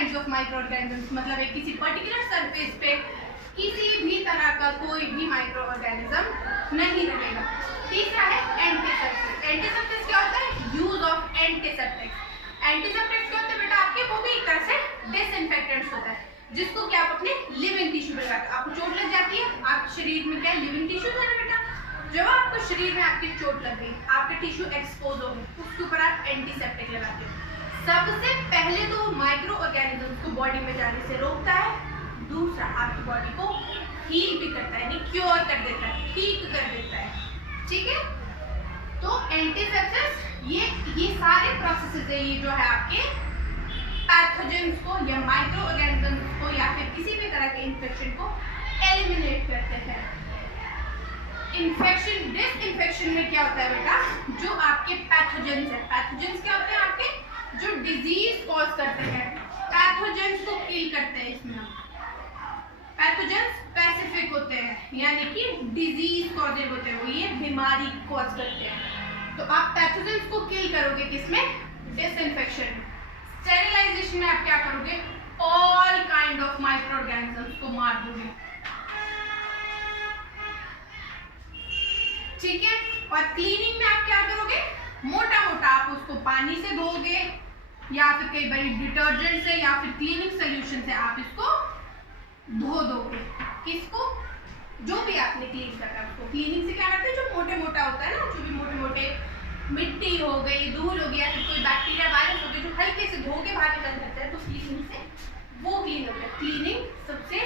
Kinds of micro organisms, मतलब एक किसी पर्टिकुलर सरफेस पे किसी भी तरह का कोई भी माइक्रो ऑर्गेनिज्म नहीं रहेगा। तीसरा है एंटीसेप्टिक। एंटीसेप्टिक क्या होता है? Use of antiseptics. एंटीसेप्टिक्स क्या होते हैं बेटा आपके? वो भी एक तरह से डिसइंफेक्टेंट्स होता है जिसको कि आप अपने लिविंग टिश्यू पे लगाते हैं। आपको चोट लग जाती है, आप शरीर में क्या लिविंग टिश्यू है ना बेटा, जब आपको शरीर में आपकी चोट लग गई, आपके टिश्यू एक्सपोज हो गए, उसके ऊपर आप एंटीसेप्टिक लगाते हो। सबसे पहले तो माइक्रो ऑर्गेनिजम्स को बॉडी में जाने से रोकता है, दूसरा आपकी बॉडी को हील भी करता है, यानी क्योर कर देता है, ठीक कर देता है। ठीक है, तो एंटीसेप्टिक्स ये सारे प्रोसेसेस है, ये जो है आपके पैथोजेंस को या माइक्रो ऑर्गेनिजम्स को या फिर किसी भी तरह के इन्फेक्शन को एलिमिनेट करते हैं। इन्फेक्शन, डिसइंफेक्शन में क्या होता है बेटा? जो आपके पैथोजेंस है, पैथोजेंस क्या होते हैं आपके? जो डिजीज कॉज करते हैं, पैथोजेंस को किल करते हैं। इसमें पैथोजेंस स्पेसिफिक होते हैं, यानी कि डिजीज कॉजेज होते हैं, वो ये बीमारी कॉज करते हैं। तो आप पैथोजेंस को किल करोगे किसमें? डिसइंफेक्शन में। स्टेरिलाइजेशन में आप क्या करोगे? All kind of micro organisms को मार दोगे। ठीक है, और क्लीनिंग में आप क्या करोगे? मोटा मोटा आप उसको पानी से धोगे या फिर कई बार डिटर्जेंट से या फिर क्लीनिंग सोल्यूशन से आप इसको धो दोगे। किसको? जो भी आपने क्लीन करना है उसको। क्लीनिंग से क्या करते हैं? जो मोटे मोटा होता है ना, जो भी मोटे मोटे मिट्टी हो गई, धूल हो गई या फिर कोई बैक्टीरिया वायरस हो गई, जो हल्के से धो के बाहर निकल जाता है, तो क्लीनिंग से वो क्लीन होता है। क्लीनिंग सबसे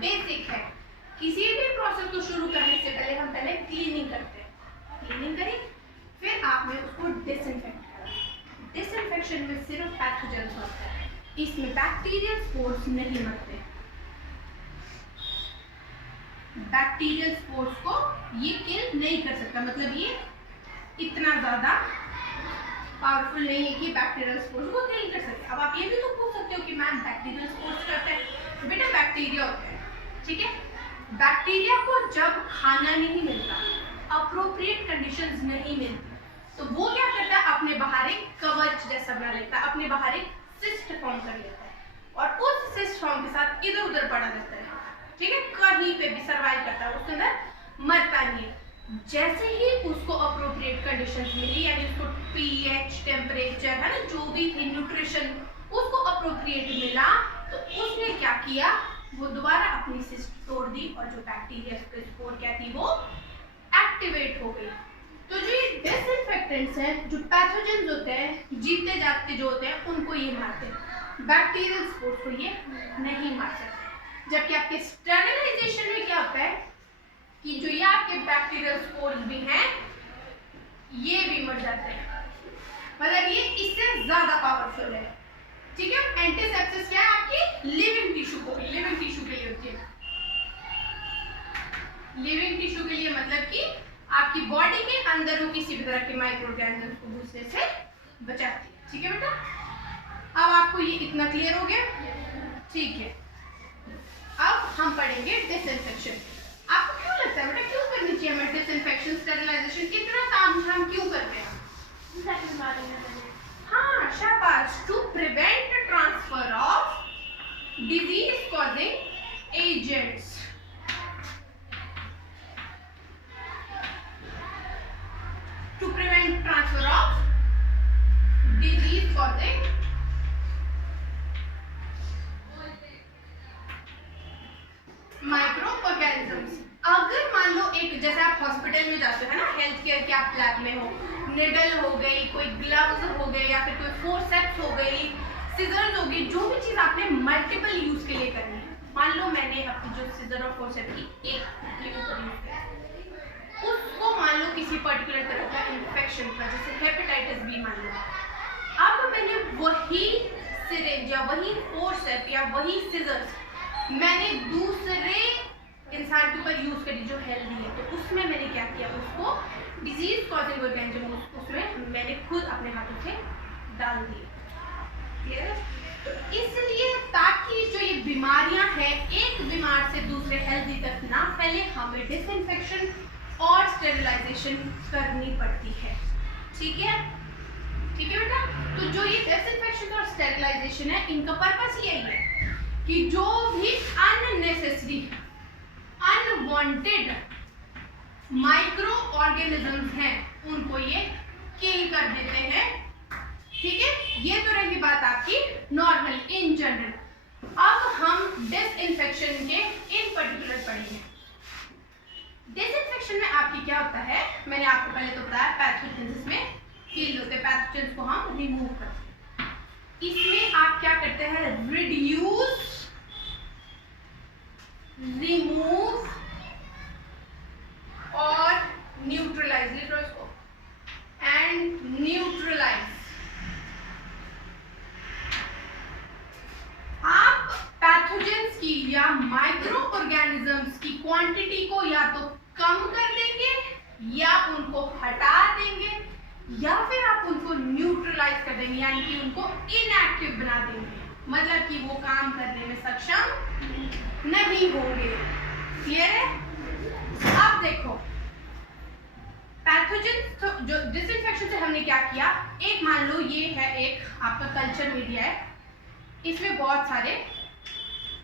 बेसिक है। किसी भी प्रोसेस को शुरू करने से पहले हम पहले क्लीनिंग करते हैं। क्लीनिंग करी, फिर आपने उसको डिसइंफेक्ट करा। डिसइंफेक्शन में सिर्फ पैथोजेंस होता है, इसमें बैक्टीरियल स्पोर्स नहीं मरते। बैक्टीरियल स्पोर्स को ये किल नहीं कर सकता, मतलब ये इतना ज्यादा पावरफुल नहीं है कि बैक्टीरियल स्पोर्स को किल कर सकते। अब आप ये भी तो पूछ सकते हो कि मैम बैक्टीरियल स्पोर्स करते हैं? तो बेटा बैक्टीरिया होते हैं, ठीक है। बैक्टीरिया को जब खाना नहीं मिलता, अप्रोप्रिएट कंडीशंस नहीं मिलती, तो वो क्या करता है? अपने बाहर एक कवच जैसा बना लेता है, अपने बाहर एक सिस्ट फॉर्म कर लेता है और उस सिस्ट फॉर्म के साथ इधर उधर पड़ा रहता है। ठीक है, कहीं पे भी सर्वाइव करता है, उसके अंदर मरता नहीं है। जैसे ही उसको अप्रोप्रिएट कंडीशंस मिली, यानी उसको पीएच, टेम्परेचर है ना, जो भी थी न्यूट्रिशन उसको अप्रोप्रिएट मिला, तो उसने क्या किया? वो दोबारा अपनी सिस्ट तोड़ दी और जो बैक्टीरिया स्पोर क्या थी वो एक्टिवेट हो गई। तो जो ये डिसइंफेक्टेंट्स हैं, जो पैथोजेंस होते हैं, जीते जागते जो होते हैं, उनको ये मारते हैं। बैक्टीरियल स्पोर्स को ये नहीं मार सकते। जबकि आपके स्टेरिलाइजेशन में क्या होता है कि जो ये आपके बैक्टीरियल स्पोर्स भी हैं, ये भी मर जाते हैं, मतलब ये इससे ज्यादा पावरफुल है। ठीक है, एंटीसेप्सिस क्या है? आपकी लिविंग टिश्यू को, लिविंग टिश्यू के लिए होती है। लिविंग टिश्यू के लिए मतलब कि आपकी बॉडी के अंदर वो किसी भी तरह के माइक्रो ऑर्गेनिजम्स को घुसने से बचाती है। ठीक है बेटा, अब आपको ये इतना क्लियर हो गया? ठीक है, अब हम पढ़ेंगे डिसइंफेक्शन। आपको क्यों लगता है बेटा क्यों करनी चाहिए हमें डिसइंफेक्शन, स्टेरिलाइजेशन? इतना तामझाम क्यों करते हैं? हाँ शाबाश, to prevent transfer of disease causing agents. To prevent transfer of disease causing micro organisms. अगर मान लो एक, जैसे आप हॉस्पिटल में जाते हैं ना, हेल्थ केयर के आप लैब में हो, निडल हो गई, कोई ग्लव्स हो गए या फिर कोई फोर्सेप्स हो गई, सिजर्स हो गई, जो भी चीज आपने मल्टीपल यूज के लिए करनी है। मान लो मैंने अपनी जो सिजर और फोर्सेप की एक यूज करी, उसको मान लो किसी पर्टिकुलर तरह का इन्फेक्शन था, जैसे हेपेटाइटिस बी मान लो। अब मैंने वही सिरिंज या वही फोर्सेप या वही सिजर्स मैंने दूसरे इंसान के ऊपर यूज करी जो हेल्दी है, तो उसमें मैंने क्या किया? उसको डिजीज कॉजिंग ऑर्गेनिज्म उसमें मैंने खुद अपने हाथों से डाल दिए। क्लियर? तो इसलिए ताकि जो ये बीमारियां हैं एक बीमार से दूसरे हेल्दी तक ना फैले, हमें डिसइंफेक्शन और स्टेरिलाइजेशन करनी पड़ती है। ठीक है, ठीक है बेटा। तो जो ये डिसइंफेक्शन और स्टेरिलाइजेशन है, इनका पर्पस यही है कि जो भी अननेसेसरी अनवांटेड माइक्रो ऑर्गेनिजम्स हैं उनको ये किल कर देते हैं। ठीक है, ये तो रही बात आपकी नॉर्मल इन जनरल। अब हम डिसइंफेक्शन के इन पर्टिकुलर पढ़ेंगे। डिसइंफेक्शन में आपकी क्या होता है, मैंने आपको पहले तो बताया पैथोजेंस में किल होते हैं, पैथोजेंस को हम रिमूव करते हैं। इसमें आप क्या करते हैं, रिड्यूस, रिमूव और न्यूट्रलाइज, लिख लो इसको, एंड न्यूट्रलाइज। आप पैथोजेंस की या माइक्रो ऑर्गेनिजम्स की क्वांटिटी को या तो कम कर देंगे या उनको हटा देंगे या फिर आप उनको न्यूट्रलाइज कर देंगे, यानी कि उनको इनएक्टिव बना देंगे, मतलब कि वो काम करने में सक्षम नहीं होंगे। क्लियर है? अब देखो पैथोजेंस, तो जो डिसइंफेक्शन से हमने क्या किया, एक मान लो ये है एक आपका कल्चर मीडिया है, इसमें बहुत सारे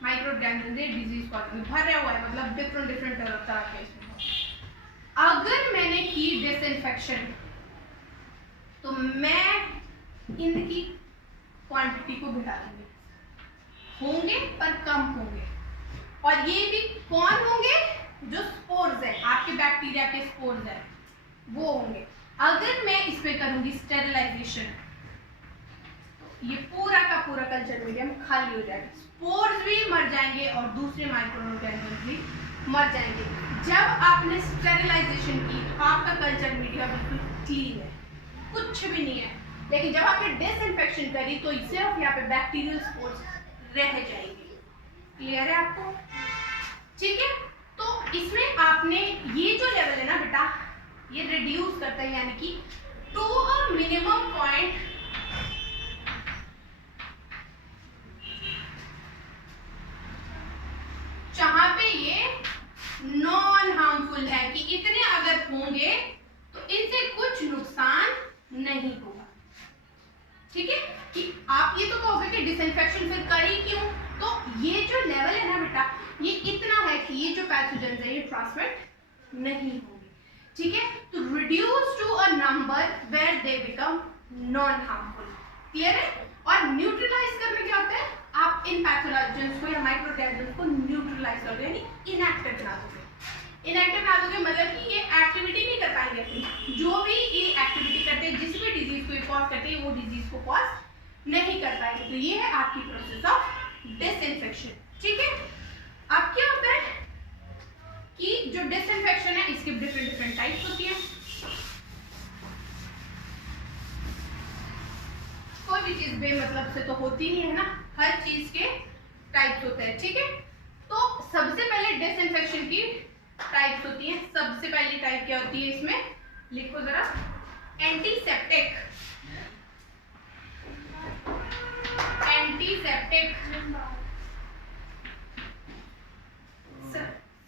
माइक्रो ऑर्गेनिजम्स डिजीज भरे हुआ है, मतलब डिफरेंट तरह के इसमें। अगर मैंने की डिसइंफेक्शन तो मैं इनकी क्वांटिटी को बढ़ा दूंगी, होंगे पर कम होंगे, और ये भी कौन होंगे, जो स्पोर्स है आपके बैक्टीरिया के स्पोर्स है वो होंगे। अगर मैं इसमें करूंगी स्टेरिलाइजेशन तो ये पूरा का पूरा कल्चर मीडियम खाली हो जाएगा, स्पोर्स भी मर जाएंगे और दूसरे माइक्रो ऑर्गेनिजम्स भी मर जाएंगे। जब आपने स्टेरिलाइजेशन की तो आपका कल्चर मीडिया बिल्कुल क्लीन है, कुछ भी नहीं है। लेकिन जब आपने डिसइंफेक्शन करी तो सिर्फ यहाँ पे बैक्टीरियल स्पोर्स रह जाएंगे। क्लियर है आपको? ठीक है, तो इसमें आपने ये जो लेवल है ना बेटा, ये रिड्यूस करता है, यानी कि टू अ मिनिमम पॉइंट जहां पे ये नॉन हार्मफुल है, कि इतने अगर होंगे तो इनसे कुछ नुकसान नहीं होगा। ठीक है, कि आप ये तो कहोगे कि डिसइंफेक्शन फिर करी क्यों, तो ये जो लेवल है ना बेटा, ये इतना है कि ये जो पैथोजेंस है ये ट्रांसमिट नहीं होंगे। ठीक है, तो reduce to a number where they become non harmful. Clear है? और न्यूट्रलाइज करने क्या होता है, आप इन पैथोजेंस को या माइक्रो ऑर्गेनिजम्स को न्यूट्रलाइज कर दोगे, यानी इनएक्टिव बना दोगे। इनएक्टिव बना दोगे मतलब कि ये एक्टिविटी नहीं कर पाएंगे अपनी, जो भी ये एक्टिविटी करते हैं, जिस भी डिजीज को ये कॉज करते हैं वो डिजीज को कॉज नहीं कर पाएंगे। तो ये है आपकी प्रोसेस ऑफ डिसइंफेक्शन। ठीक है, अब क्या होता है कि जो डिसइंफेक्शन है इसके डिफरेंट टाइप्स होती है। कोई भी चीज बेमतलब से तो होती नहीं है ना, हर चीज के टाइप्स होते हैं। ठीक है, तो सबसे पहले डिसइंफेक्शन की टाइप्स होती हैं। सबसे पहली टाइप क्या होती है, इसमें लिखो जरा, एंटीसेप्टिक। एंटीसेप्टिक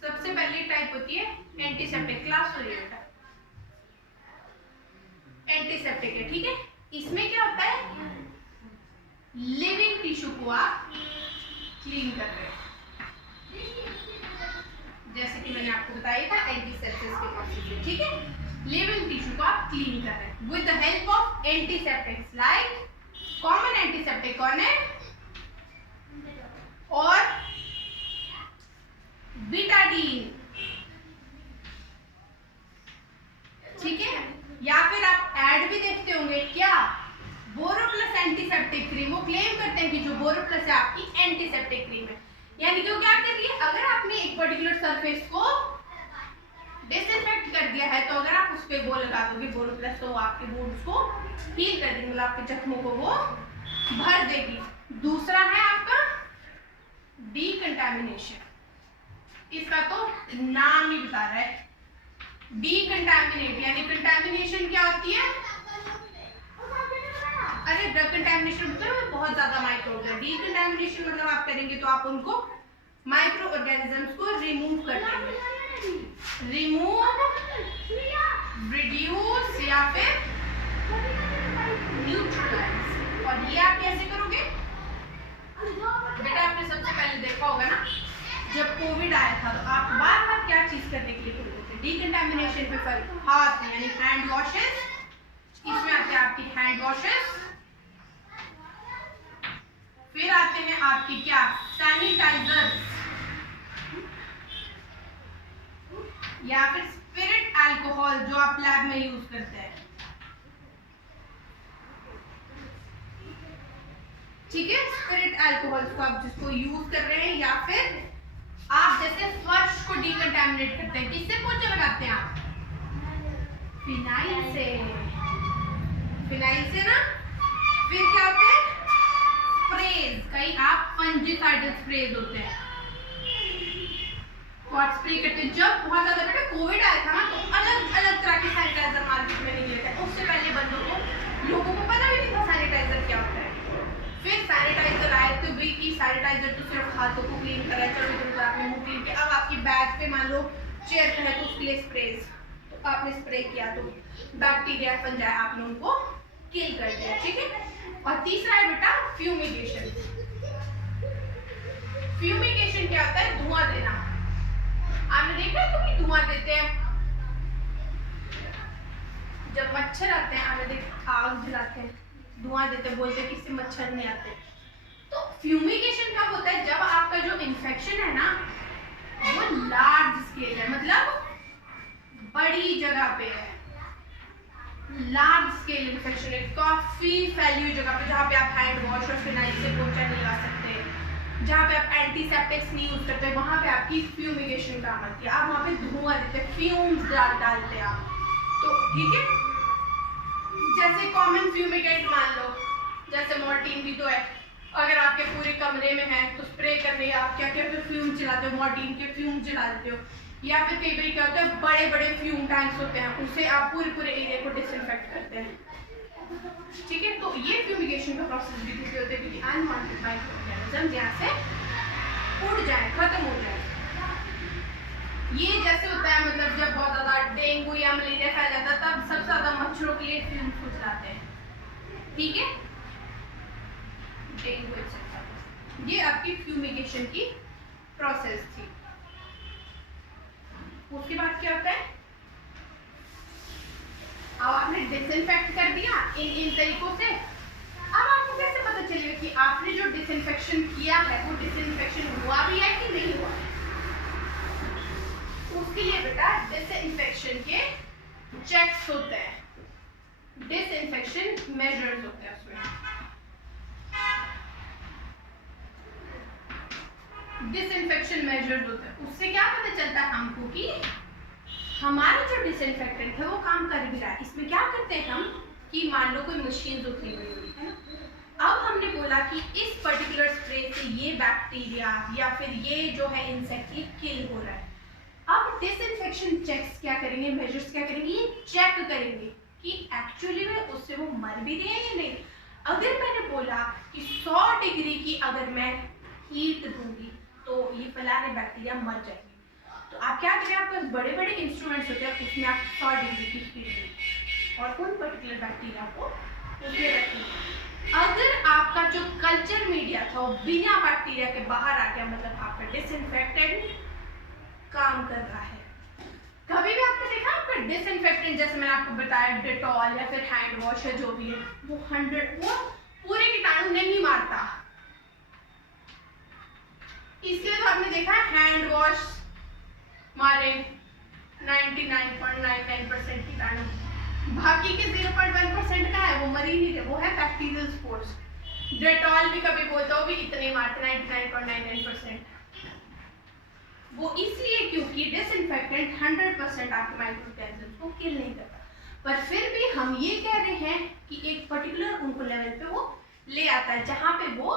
सबसे पहली टाइप होती है एंटीसेप्टिक। क्लास हो रही है बेटा, एंटीसेप्टिक है। ठीक है, इसमें क्या होता है, लिविंग टिश्यू को आप क्लीन कर रहे हैं, जैसे कि मैंने आपको बताया था एंटीसेप्टिक्स के प्रोसीजर। ठीक है, लिविंग टिश्यू को आप क्लीन कर रहे हैं with the help of antiseptics. Like common antiseptic कौन है, और बीटाडीन। ठीक है, या फिर आप ऐड भी देखते होंगे क्या, बोरोप्लस एंटीसेप्टिक क्रीम। वो क्लेम करते हैं कि जो बोरोप्लस है आपकी एंटीसेप्टिक क्रीम है, यानी कि वो क्या कर रही है, अगर आपने एक पर्टिकुलर सरफेस को डिसइंफेक्ट कर दिया है तो अगर आप उस पर वो लगा दोगे बोरोप्लस तो आपके वुंड्स को हील कर देगी, मतलब आपके जख्मों को वो भर देगी। दूसरा है आपका डीकंटामिनेशन, इसका तो नाम ही बता रहा है डीकंटामिनेट, यानी कंटामिनेशन क्या होती है, अरे ड्रग कंटामिनेशन मतलब बहुत ज्यादा माइक्रो ऑर्गेनिज्म। डीकंटामिनेशन मतलब आप करेंगे तो आप उनको माइक्रो ऑर्गेनिजम्स को रिमूव कर देंगे, रिमूव, रिड्यूस या फिर न्यूट्रलाइज। और ये आप कैसे करोगे बेटा? आपने सबसे पहले देखा होगा ना, जब कोविड आया था तो आप बार बार क्या चीज करने के लिए बोलते थे? डिकंटामिनेशन पे हाथ यानी हैंड वॉशेस। इसमें आते हैं आपकी हैंड वॉशेस, फिर आते हैं आपकी क्या, सैनिटाइजर या फिर स्पिरिट अल्कोहल जो आप लैब में यूज करते हैं। ठीक है, स्पिरिट अल्कोहल को आप जिसको यूज कर रहे हैं, या फिर आप जैसे फर्श को डिकंटामिनेट करते हैं, किससे पोछे लगाते हैं आप? फिनाइल से। फिनाइल से ना। फिर क्या होते हैं? स्प्रेज। कई आप फंजीसाइडल स्प्रेज होते हैं तो आप स्प्रे करते हैं। जब बहुत ज्यादा बेटा कोविड आया था ना, तो अलग अलग तरह के सैनिटाइजर मार्केट में नहीं मिलते थे। उससे पहले लोगों को पता भी नहीं था सैनिटाइजर क्या होता है। फिर सैनिटाइजर आए तो भी कि सैनिटाइजर तो सिर्फ हाथों को क्लीन कर रहा है, चलो इधर आपने मुंह क्लीन किया। अब आपकी बैग पे मान लो चेयर पे है तो उसके लिए स्प्रेज, तो आपने स्प्रे किया तो बैक्टीरिया फंजाई आपने उनको किल कर दिया। ठीक है। और तीसरा है बेटा फ्यूमिगेशन। फ्यूमिगेशन क्या होता है? धुआं देना। आपने देखा है कभी धुआं देते हैं जब मच्छर आते हैं? आपने देखा आग जलाते हैं, धुआं देते, बोलते हैं कि इससे मच्छर नहीं आते। तो फ्यूमिगेशन कब होता है? जब आपका जो इन्फेक्शन है ना वो लार्ज स्केल है, मतलब बड़ी जगह पे है। लार्ज स्केल इन्फेक्शन है, काफी फैली हुई जगह पे, जहाँ पे आप हैंड वॉश और फिनाइल से पोछा नहीं लगा सकते, जहाँ पे आप एंटीसेप्टिक्स नहीं यूज करते, वहां पे आपकी फ्यूमिगेशन काम आती है। आप वहां पे धुआं देते, फ्यूम्स डालते हैं आप। तो ठीक है, जैसे कॉमन फ्यूमिगेंट मान लो, जैसे मॉर्टीन भी तो है। अगर आपके पूरे कमरे में है तो स्प्रे करने आप क्या क्या फ्यूम चलाते हो? मॉर्टीन के फ्यूम चला देते हो। या फिर कई बार क्या होता है, बड़े बड़े फ्यूम टैंक्स होते हैं, उससे आप पूरे एरिया को डिसइंफेक्ट करते हैं। ठीक है, तो ये फ्यूमिगेशन का प्रोसेस भी किसी होते हैं कि अनवांटेड माइक्रोऑर्गेनिज्म यहाँ से उड़ जाए, खत्म हो जाए। ये जैसे होता है, मतलब जब बहुत ज्यादा डेंगू या मलेरिया फैल जाता है तब सबसे ज्यादा मच्छरों के लिए फ्यूम्स हो जाते हैं। ठीक है, डेंगू एक्सेट्रा। ये आपकी फ्यूमिगेशन की प्रोसेस थी। उसके बाद क्या होता है? अब आपने डिसइंफेक्ट कर दिया इन तरीकों से। अब आपको कैसे पता चलेगा कि आपने जो डिसइंफेक्शन किया है वो डिसइंफेक्शन हुआ भी है कि नहीं हुआ है? उसके लिए बेटा डिसइंफेक्शन के चेक्स होते हैं, डिसइंफेक्शन मेजर्स होते हैं उसमें। डिसइंफेक्शन मेजर्स होते हैं, उससे क्या पता चलता है हमको कि हमारा जो डिसइंफेक्टेंट है वो काम कर भी रहा है। इसमें क्या करते हैं हम कि मान लो कोई मशीन उतरी हुई है ना, अब हमने बोला कि इस पर्टिकुलर स्प्रे से ये बैक्टीरिया या फिर ये जो है इंसेक्ट ये किल हो रहा है। अब डिसइंफेक्शन चेक्स क्या करेंगे, मेजर्स क्या करेंगे, ये चेक करेंगे कि एक्चुअली में उससे वो मर भी रहे हैं या नहीं। अगर मैंने बोला कि 100 डिग्री की अगर मैं हीट दूंगी तो ये फैलाने बैक्टीरिया मर जाएंगे, तो आप क्या करें, आपके पास बड़े बड़े इंस्ट्रूमेंट्स होते हैं, उसमें आप 100 डिग्री की हीट दें और उन पर्टिकुलर बैक्टीरिया को उसमें रखें। अगर आपका जो कल्चर मीडिया था वो बिना बैक्टीरिया के बाहर आ गया, मतलब आपका डिसइंफेक्टेंट काम कर रहा है। कभी भी आपने देखा आपका डिसइंफेक्टेंट, जैसे मैंने आपको बताया डेटॉल या फिर हैंड वॉश है जो भी है, वो पूरे कीटाणु नहीं मारता। इसलिए तो आपने देखा हैंड वॉश मारे 99.99% कीटाणु, बाकी के 0.1% का है वो मर ही नहीं रहे, वो है बैक्टीरियल स्पोर्स। डेटॉल भी कभी बोलता हो भी इतने मारते 99.99%, वो इसलिए क्योंकि डिसइंफेक्टेंट 100% आपके माइक्रोऑर्गेनिज्म को किल नहीं करता। पर फिर भी हम ये कह रहे हैं कि एक पर्टिकुलर उनको लेवल पे वो ले आता है जहां पे वो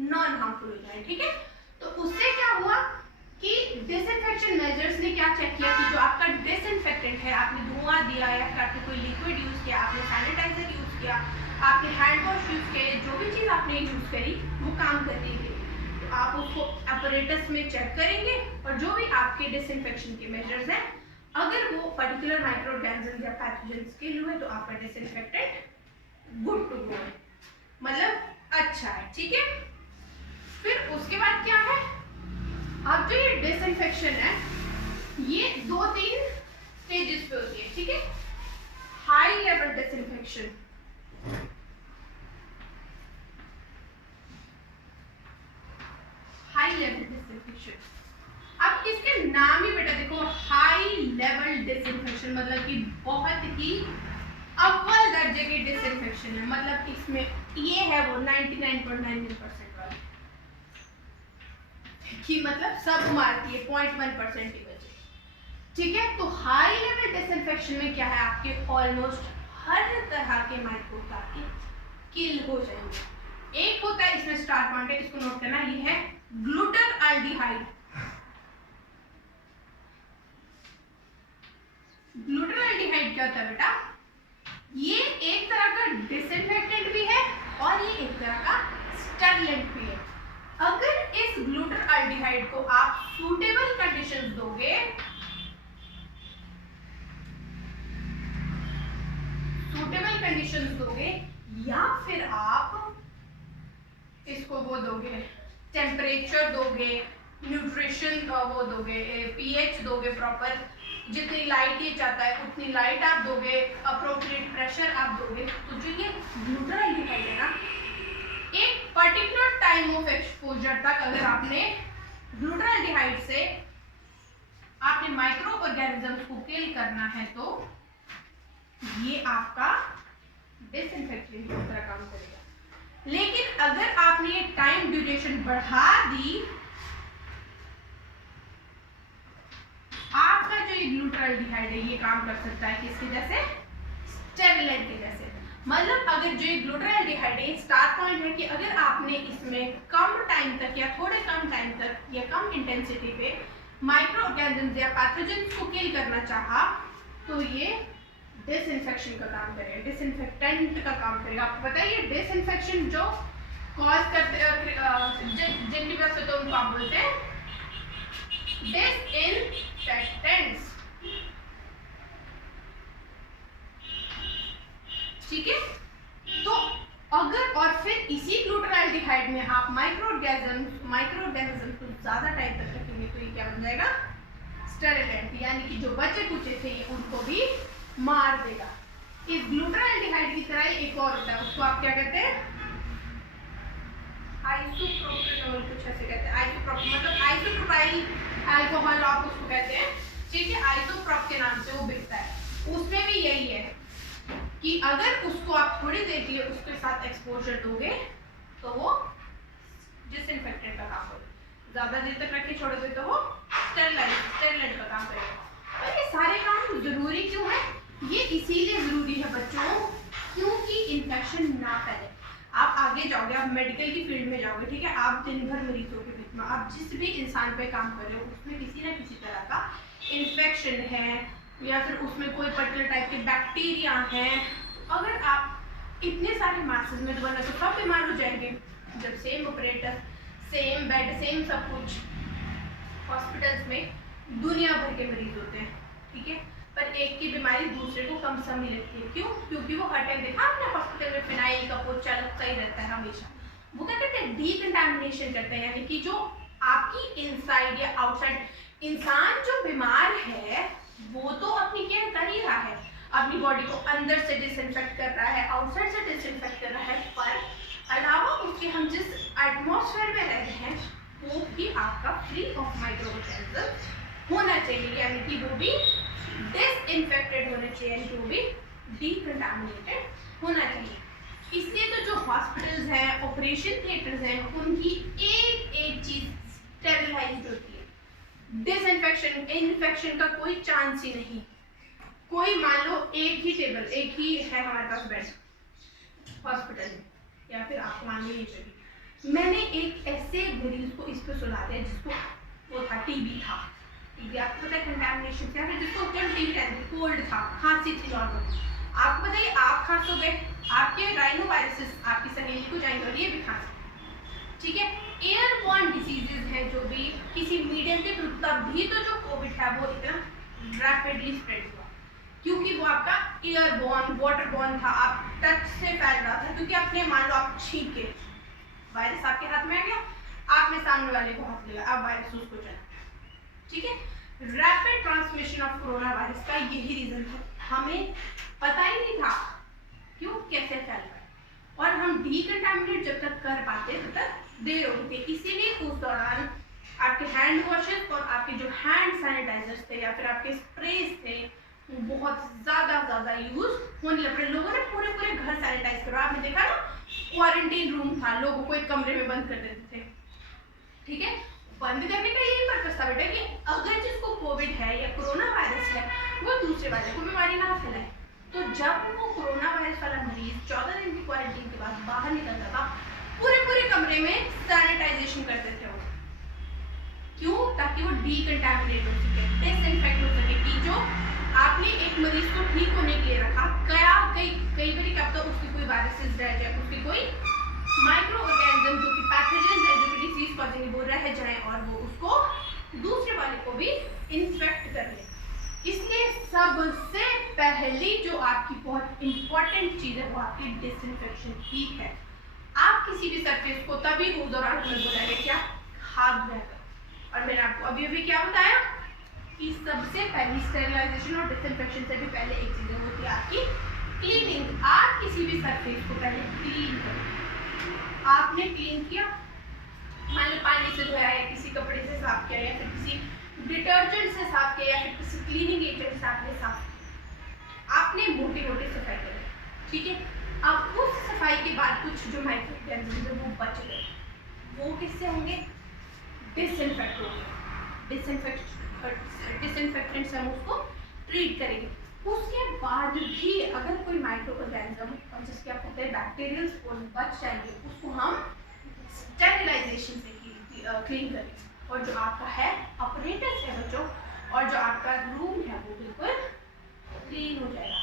नॉन हार्मफुल हो जाए। ठीक है, तो उससे क्या हुआ कि डिसइंफेक्शन मेजर्स ने क्या चेक किया कि जो आपका डिसइंफेक्टेंट है, आपने धुआं दिया या फिर आपने कोई लिक्विड यूज किया, आपने सैनिटाइजर यूज किया, आपने हैंड वॉश यूज किया, जो भी चीज आपने यूज करी वो काम करने के लिए, तो आप उसको apparatus में चेक करेंगे और जो भी आपके डिसइंफेक्शन के मेजर्स हैं, अगर वो पर्टिकुलर माइक्रोऑर्गेनिज्म या पैथोजेंस के लिए है तो आपका डिसइंफेक्टेंट गुड टू गो है, मतलब अच्छा है, ठीक है। फिर उसके बाद क्या है, अब जो ये डिसइंफेक्शन है ये 2-3 स्टेजेस पे होती है, ठीक है। High level disinfection, high level disinfection, अब इसके नाम ही बेटा देखो, हाई लेवल डिसइंफेक्शन मतलब कि बहुत ही अव्वल दर्जे की डिसइंफेक्शन है, मतलब इसमें ये है वो 99.99% वाला कि मतलब सब मारती है, 0.1% ही बचे, ठीक है। तो हाई लेवल डिसइंफेक्शन में क्या है, आपके ऑलमोस्ट हर तरह के माइक्रोब किल हो जाएंगे। एक होता है इसमें स्टार पॉइंट है, इसको नोट करना, ये है ग्लूटाल्डिहाइड। ग्लूटाल्डिहाइड क्या होता है बेटा, ये एक तरह का डिसइंफेक्टेंट भी है और ये एक तरह का स्टरलेंट भी है। अगर इस ग्लूटाल्डिहाइड को आप सूटेबल कंडीशंस दोगे, सूटेबल कंडीशंस दोगे, या फिर आप इसको वो दोगे, टेम्परेचर दोगे, न्यूट्रिशन वो दोगे, पीएच दोगे प्रॉपर, जितनी लाइट ये चाहता है उतनी लाइट आप दोगे, अप्रोप्रिएट प्रेशर आप दोगे, तो जो ये ग्लूटाल्डिहाइड है ना, एक पर्टिकुलर टाइम ऑफ एक्सपोजर तक अगर आपने ग्लूटाल्डिहाइड से आपने माइक्रो ऑर्गेनिजम्स को किल करना है, तो ये आपका डिसइंफेक्टेंट की तरह काम करेगा। लेकिन अगर आपने ये टाइम ड्यूरेशन बढ़ा दी, आपका जो ये ग्लूटाल्डिहाइड है ये काम कर सकता है किसके जैसे, स्टेरलेंट के जैसे। मतलब अगर जो ये ग्लूटाल्डिहाइड है, स्टार पॉइंट है कि अगर आपने इसमें कम टाइम तक या थोड़े कम टाइम तक या कम इंटेंसिटी पे माइक्रो ऑर्गेनिजम्स या पैथोजेंस को किल करना चाहा, तो ये डिसइंफेक्शन का काम करेगा, डिसइंफेक्टेंट का काम करेगा। आपको पता है ये डिसइंफेक्शन जो कॉज करते जिनकी वजह से, तो उनको आप बोलते हैं डिसइंफेक्टेंट्स, ठीक है। तो अगर और फिर इसी ग्लूटाल्डिहाइड में आप माइक्रो ऑर्गेनिजम्स को ज्यादा टाइम तक रखेंगे, तो ये क्या बन जाएगा, स्टेरलेंट, यानी कि जो बचे कुचे थे ये उनको भी मार देगा। इस ग्लूटाल्डिहाइड की तरह एक और होता है, उसको आप क्या कहते हैं, आइसोप्रोपेनॉल, कुछ ऐसे कहते हैं, मतलब आइसोप्रोपाइल अल्कोहल आप उसको कहते हैं, ठीक है। आइसोप्रोप के नाम से वो बिकता है। उसमें भी यही है कि अगर उसको आप थोड़ी देर के लिए उसके साथ एक्सपोजर दोगे तो वो डिसइंफेक्टेंट का काम करेगा, ज्यादा देर तक रख के छोड़ोगे तो वो स्टेरलाइट का काम करेगा। और ये सारे काम जरूरी क्यों है, ये इसीलिए जरूरी है बच्चों, क्योंकि इन्फेक्शन ना फैले। आप आगे जाओगे, आप मेडिकल की फील्ड में जाओगे, ठीक है, आप दिन भर मरीजों के बीच में, आप जिस भी इंसान पे काम कर रहे हो उसमें किसी ना किसी तरह का इन्फेक्शन है या फिर उसमें कोई पर्टिकुलर टाइप के बैक्टीरिया हैं। अगर आप इतने सारे मासेस में दोबारा तो सब बीमार हो जाएंगे, जब same operator, same bed, same सब कुछ, हॉस्पिटल्स में दुनिया भर के मरीज होते हैं, ठीक है, पर एक की बीमारी दूसरे को कम समय लगती है। क्यों? क्योंकि वो हर टाइम देखा आपने हॉस्पिटल में फिनाइल का पोछा लगता ही रहता है हमेशा। वो क्या करते हैं, डीकंटामिनेशन करते हैं, यानी कि जो आपकी इनसाइड या आउटसाइड इंसान जो बीमार है वो तो अपनी केयर कर ही रहा है, अपनी बॉडी को अंदर से डिसइंफेक्ट कर रहा है, आउटसाइड से डिसइंफेक्ट कर रहा है, पर अलावा उसके हम जिस एटमॉस्फेयर में रहते हैं वो भी आपका फ्री ऑफ माइक्रोऑर्गेनिज्म होना चाहिए, यानी कि वो भी डिसइंफेक्टेड होना चाहिए, यानी कि वो भी डीकंटामिनेटेड होना चाहिए। इसलिए तो जो हॉस्पिटल्स हैं, ऑपरेशन थिएटर्स हैं, उनकी एक एक चीज स्टेरिलाइज्ड होती है, डिसइंफेक्शन, इन्फेक्शन का कोई चांस ही नहीं। कोई मान लो एक ही टेबल, एक ही है हमारे पास बेड हॉस्पिटल में, या फिर आप मान लो ये जगह, मैंने एक ऐसे मरीज को इस पे सुला दिया जिसको वो था, टीबी था, टीबी आपको पता है कंटामिनेशन क्या है, जिसको टीबी रहती, कोल्ड था, खांसी थी नॉर्मल, आपको बताइए आप खांसोगे, आपके राइनोवायरसेस आपकी सहेली को जाएंगे और ये भी खांसी, ठीक है। एयरबॉर्न डिसीजेज हैं जो भी किसी मीडियम के थ्रू, तब भी तो जो कोविड है वो इतना रैपिडली स्प्रेड हुआ, क्योंकि वो आपका एयरबॉर्न वाटरबॉर्न था, आप टच से फैल रहा था, क्योंकि आपने मान लो आप छींक के वायरस आपके हाथ में आ गया, आपने सामने वाले को हाथ लिया, अब वायरस उसको चला, ठीक है। Rapid transmission of corona virus का यही रीजन था, हमें पता ही नहीं था क्यों कैसे फैल रहा है, और हम डीकंटामिनेट जब तक कर पाते तब तक देर होती थी। इसीलिए उस दौरान आपके हैंड वॉशेस और आपके जो हैंड सैनिटाइजर्स थे या फिर आपके स्प्रेज थे बहुत ज्यादा यूज होने लगे। लोगों ने पूरे घर सैनिटाइज करा, आपने देखा ना, क्वारंटीन रूम था, लोगों को एक कमरे में बंद कर देते थे, ठीक है। बंद करने का यही पर्पस था बेटा कि अगर जिसको कोविड है या कोरोना वायरस है वो दूसरे वाले को बीमारी ना फैलाए। तो जब वो कोरोना वायरस वाला मरीज 14 दिन की क्वारंटीन के बाद बाहर निकलता था, पूरे कमरे में सैनिटाइजेशन करते थे वो, क्यों? ताकि वो डीकंटामिनेट हो सके, डिसइंफेक्ट हो सके। कि जो आपने एक मरीज को ठीक होने के लिए रखा, कई बार क्या होता है उसकी कोई वायरसेस रह जाए, उसकी कोई माइक्रो ऑर्गेनिज्म जो कि पैथोजेन है, जो कि डिसीज कॉजिंग, वो रह जाए और वो उसको दूसरे वाले को भी इन्फेक्ट कर ले। इसलिए सबसे पहली जो आपकी बहुत इंपॉर्टेंट चीज है वो आपकी डिसइंफेक्शन ही है। आप किसी भी सरफेस को तभी उस दौरान हमें बोलेंगे क्या, हाथ धोकर। और मैंने आपको अभी क्या बताया कि सबसे पहली स्टेरिलाइजेशन और डिसइंफेक्शन से भी पहले एक चीज होती है आपकी क्लीनिंग। आप किसी भी सरफेस को पहले क्लीन करो। आपने क्लीन किया, मान लो पानी से धोया या किसी कपड़े से साफ किया या फिर किसी डिटर्जेंट से साफ किया या फिर किसी क्लीनिंग एजेंट से आपने साफ किया, आपने मोटी सफाई करी, ठीक है। अब उस सफाई के बाद कुछ जो माइक्रो ऑर्गेनिज्म है वो बच गए, वो किससे होंगे, डिसइंफेक्ट होंगे। डिसइंफेक्टेंट से हम उसको ट्रीट करेंगे। उसके बाद भी अगर कोई माइक्रो ऑर्गेनिज्म जिसके आप होते हैं बैक्टीरियल स्पोर बच जाएंगे, उसको हम स्टेरिलाइजेशन से क्लीन करेंगे। और जो आपका है अपरेटस है बच्चों, और जो आपका रूम है वो बिल्कुल क्लीन हो जाएगा।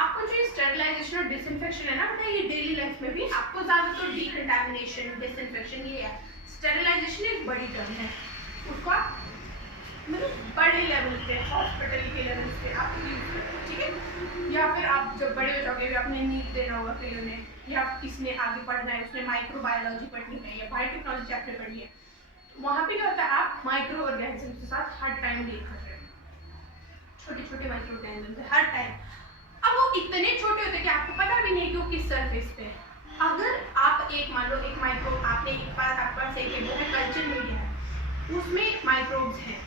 आपको जो स्टेरिलाइजेशन और डिसइंफेक्शन है ना बेटा, ये डेली लाइफ में भी आपको ज्यादातर डीकंटामिनेशन, डिसइंफेक्शन, ये है। स्टेरिलाइजेशन एक बड़ी टर्म है, उसको आप मतलब बड़े लेवल पे हॉस्पिटल के लेवल पे आप यूज करें, ठीक है। या फिर आप जब बड़े हो जाओगे, आपने नीट देना होगा कहीं ने, या किसने आगे पढ़ना है, उसने माइक्रोबायोलॉजी पढ़नी है या बायोटेक्नोलॉजी आपने पढ़नी है, वहाँ पे क्या होता है, आप माइक्रो ऑर्गेनिज्म के साथ हर टाइम डील कर रहे हो, छोटे माइक्रो ऑर्गेनिज्म से हर टाइम। अब वो इतने छोटे होते हैं कि आपको पता भी नहीं कि वो किस सरफेस पे है। अगर आप मान लो एक माइक्रो, आपने एक बार आपके पास एक वो है कल्चर मीडिया है, उसमें माइक्रोब्स हैं।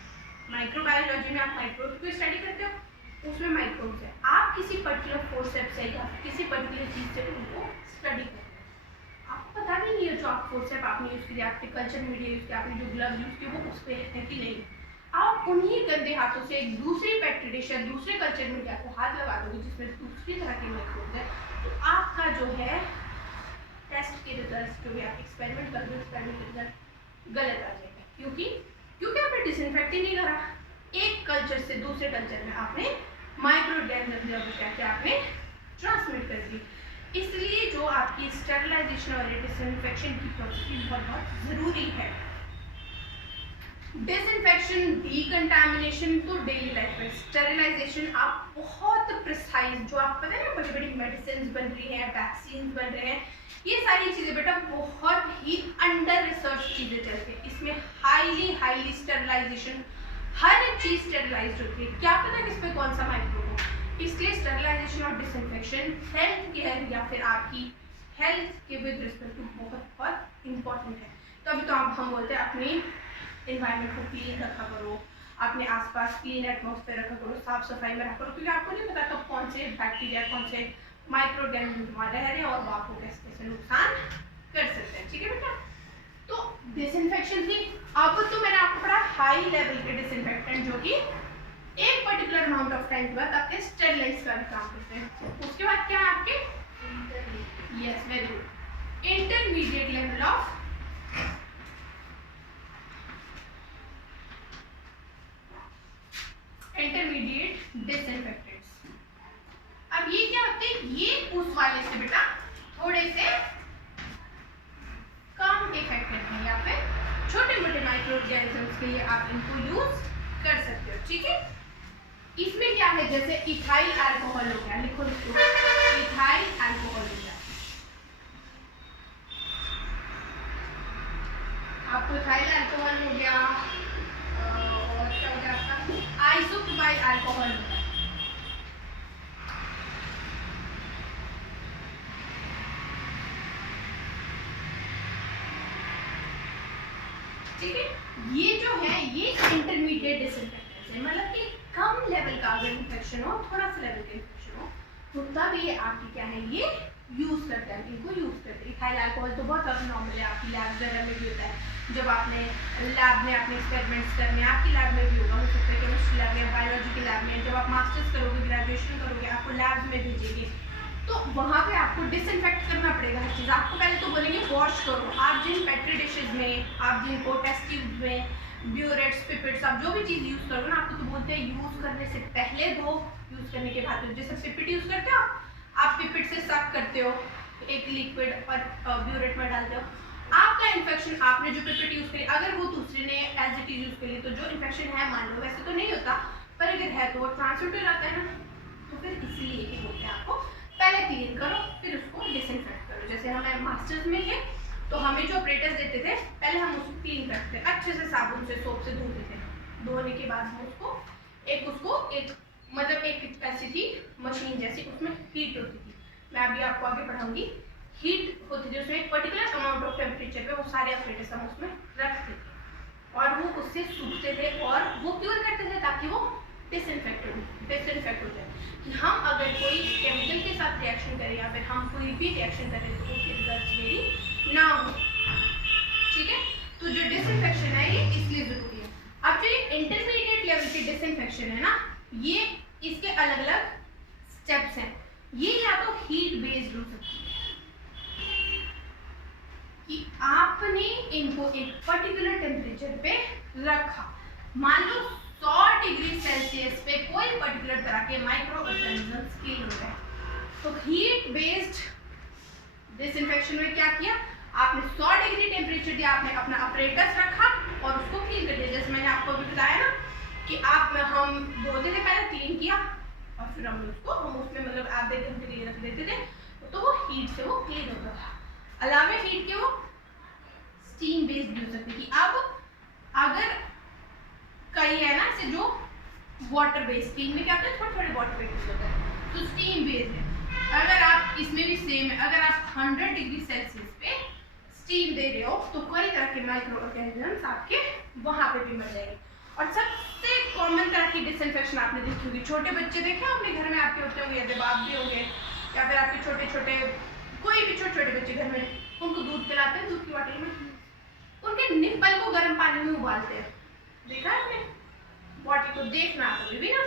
माइक्रोबायोलॉजी में आप माइक्रोब्स को स्टडी करते हो, उसमें माइक्रोब्स है। आप किसी पर्टिकुलर फोर्सेप्स से या किसी पर्टिकुलर चीज से उनको स्टडी करते हो, आपको पता भी नहीं है जो आप फोर्सेप आपने यूज किया, आपके कल्चर मीडिया यूज किया, आपने जो ग्लव यूज किए वो उस पर है कि नहीं। आप उन्हीं गंदे हाथों से एक दूसरी बैक्टीरिया, दूसरे कल्चर मीडिया को हाथ लगा दोगे जिसमें दूसरी तरह के माइक्रोब्स है, तो आपका जो है टेस्ट के रिजल्ट, जो भी आप एक्सपेरिमेंट कर रहे हो, एक्सपेरिमेंट के रिजल्ट गलत आ जाएगा। क्योंकि आपने डिसइंफेक्ट ही नहीं करा। एक कल्चर से दूसरे कल्चर में आपने माइक्रो ऑर्गेनिज्म क्या आपने ट्रांसमिट कर दी। इसलिए जो आपकी स्टेरिलाइजेशन और डिसइंफेक्शन की प्रोसेस बहुत जरूरी है। डिसइंफेक्शन, डीकंटामिनेशन तो डेली लाइफ में, स्टेरिलाइजेशन आप बहुत प्रिसाइज, जो आप पता है ना बड़ी बड़ी मेडिसिन बन रही हैं, वैक्सीन बन रहे हैं, ये सारी चीजें बेटा बहुत ही अंडर रिसर्च चीजें चलती है। इसमें हाईली स्टेरिलाइजेशन, हर एक चीज स्टेरिलाइज्ड होती है, क्या पता किस पे कौन सा माइक्रोब हो। इसलिए स्टेरिलाइजेशन और डिसइंफेक्शन हेल्थ केयर या फिर आपकी हेल्थ के विद रिस्पेक्ट टू बहुत इंपॉर्टेंट है। तभी तो हम बोलते हैं अपनी एनवायरनमेंट को क्लीन रखा करो, अपने आसपास क्लीन एटमॉस्फेयर रखा करो, साफ सफाई में रखा करो, क्योंकि आपको नहीं पता कब कौन से बैक्टीरिया, कौन से माइक्रो ऑर्गेनिज्म वहाँ रह रहे हैं और वो आपको कैसे नुकसान कर सकते हैं, ठीक है बेटा। तो डिसइंफेक्शन थी। अब तो मैंने आपको पढ़ा हाई लेवल के डिसइंफेक्टेंट जो कि एक पर्टिकुलर अमाउंट ऑफ टाइम के बाद आपके स्टेरिलाइज का काम करते हैं। उसके बाद क्या है आपके, yes very good, intermediate level of intermediate disinfectants. अब ये क्या होते हैं, ये उस वाले से बेटा थोड़े से कम इफेक्टिव है, या फिर छोटे मोटे माइक्रो ऑर्गेनिजम्स के लिए आप इनको यूज कर सकते हो, ठीक है। इसमें क्या है, जैसे इथाइल अल्कोहल हो गया, लिखो इसको, इथाइल अल्कोहल हो गया, आपको इथाइल अल्कोहल हो गया, और क्या हो गया आपका आइसोप्रोपाइल अल्कोहल हो गया। ठीक है, ये जो है ये इंटरमीडिएट डिसइंफेक्टेंट्स है, मतलब कि कम लेवल का अगर इन्फेक्शन हो, थोड़ा सा लेवल का इन्फेक्शन हो, तो तब ये आपकी क्या है, ये यूज करते हैं, इनको यूज करते हैं। इथाइल अल्कोहल तो बहुत ज्यादा नॉर्मल है, आपकी लैब वगैरह में भी होता है, जब आपने लैब में अपने एक्सपेरिमेंट्स करने, आपकी लैब में भी होगा, हो सकता है केमिस्ट्री लैब में, बायोलॉजी की लैब में, जब आप मास्टर्स करोगे, ग्रेजुएशन करोगे, आपको लैब में भेजेंगे, तो वहाँ पे आपको डिसइंफेक्ट करना पड़ेगा हर चीज़। आपको पहले तो बोलेंगे वॉश करो, आप जिन पेट्री डिशेज में, आप जिनको टेस्ट ट्यूब में, ब्यूरेट्स, पिपेट्स, आप जो भी चीज़ यूज़ करो ना, आपको तो बोलते हैं यूज़ करने से पहले धो, यूज़ करने के बाद। जैसे पिपेट यूज़ करते हो आप पिपेट से सक करते हो एक लिक्विड और ब्यूरेट में डालते हो, आपका इन्फेक्शन, आपने जो पिपेट यूज़ करी, अगर वो दूसरे ने एज इट इज यूज़ करी, तो जो इन्फेक्शन है, मान लो वैसे तो नहीं होता, पर अगर है तो वो ट्रांसमिट हो जाता है ना, तो फिर इसीलिए ही बोलते हैं आपको पहले क्लीन करो फिर उसको डिसइंफेक्ट करो। जैसे हमें मास्टर्स में है तो हमें जो ऑपरेटर्स देते थे, पहले हम उसको क्लीन करते थे, अच्छे से साबुन से, सोप से धोते थे, धोने के बाद हम उसको एक मतलब एक ऐसी थी मशीन जैसी, उसमें हीट होती थी, मैं अभी आपको आगे पढ़ाऊंगी, हीट होती थी उसमें, एक पर्टिकुलर अमाउंट ऑफ टेम्परेचर पे वो सारे ऑपरेटर्स हम उसमें रखते थे और वो उससे सूखते थे और वो क्योर करते थे ताकि वो डिसइंफेक्ट हो जाए। कि हम अगर कोई केमिकल के साथ रिएक्शन करें या फिर हम कोई भी रिएक्शन करें तो उसके रिजल्ट्स मेरी ना हो। ठीक है, तो जो डिसइंफेक्शन है ये इसलिए जरूरी है। अब जो ये इंटरमीडिएट लेवल की डिसइंफेक्शन है ना, ये इसके अलग अलग स्टेप्स हैं। ये या तो हीट बेस्ड हो सकती है कि आपने इनको एक पर्टिकुलर टेम्परेचर पे रखा, मान लो 100 डिग्री सेल्सियस पे कोई पर्टिकुलर तरह के माइक्रो ऑर्गेनिजम्स किल हो गए, तो हीट बेस्ड डिसइंफेक्शन में क्या किया, आपने 100 डिग्री टेम्परेचर दिया, आपने अपना अपरेटस रखा और उसको क्लीन कर दिया। जैसे मैंने आपको अभी बताया ना कि हम 2 दिन पहले क्लीन किया और फिर हम उसमें मतलब आधे घंटे के लिए रख देते थे, तो वो हीट से वो क्लीन होता था। अलावा हीट के वो स्टीम बेस्ड भी हो सकती है कि अब अगर कई है ना से जो वाटर बेस्ड, स्टीम में क्या होता है, थोड़े थोड़े वाटर बेस्ड होता है, तो स्टीम बेस्ड है। अगर आप इसमें भी सेम है, अगर आप 100 डिग्री सेल्सियस पे स्टीम दे रहे हो तो कई तरह के माइक्रो ऑर्गेनिजम्स आपके वहां पे भी मर जाएंगे। और सबसे कॉमन तरह की डिसइंफेक्शन आपने देखी होगी, छोटे बच्चे देखे अपने घर में आपके होते होंगे, जब आप भी होंगे या फिर आपके छोटे छोटे कोई भी छोटे छोटे बच्चे घर में, उनको दूध पिलाते हैं, दूध की बॉटल में उनके निप्पल को गर्म पानी में उबालते हैं, देखा आपने? बॉटल को देखना कभी भी ना,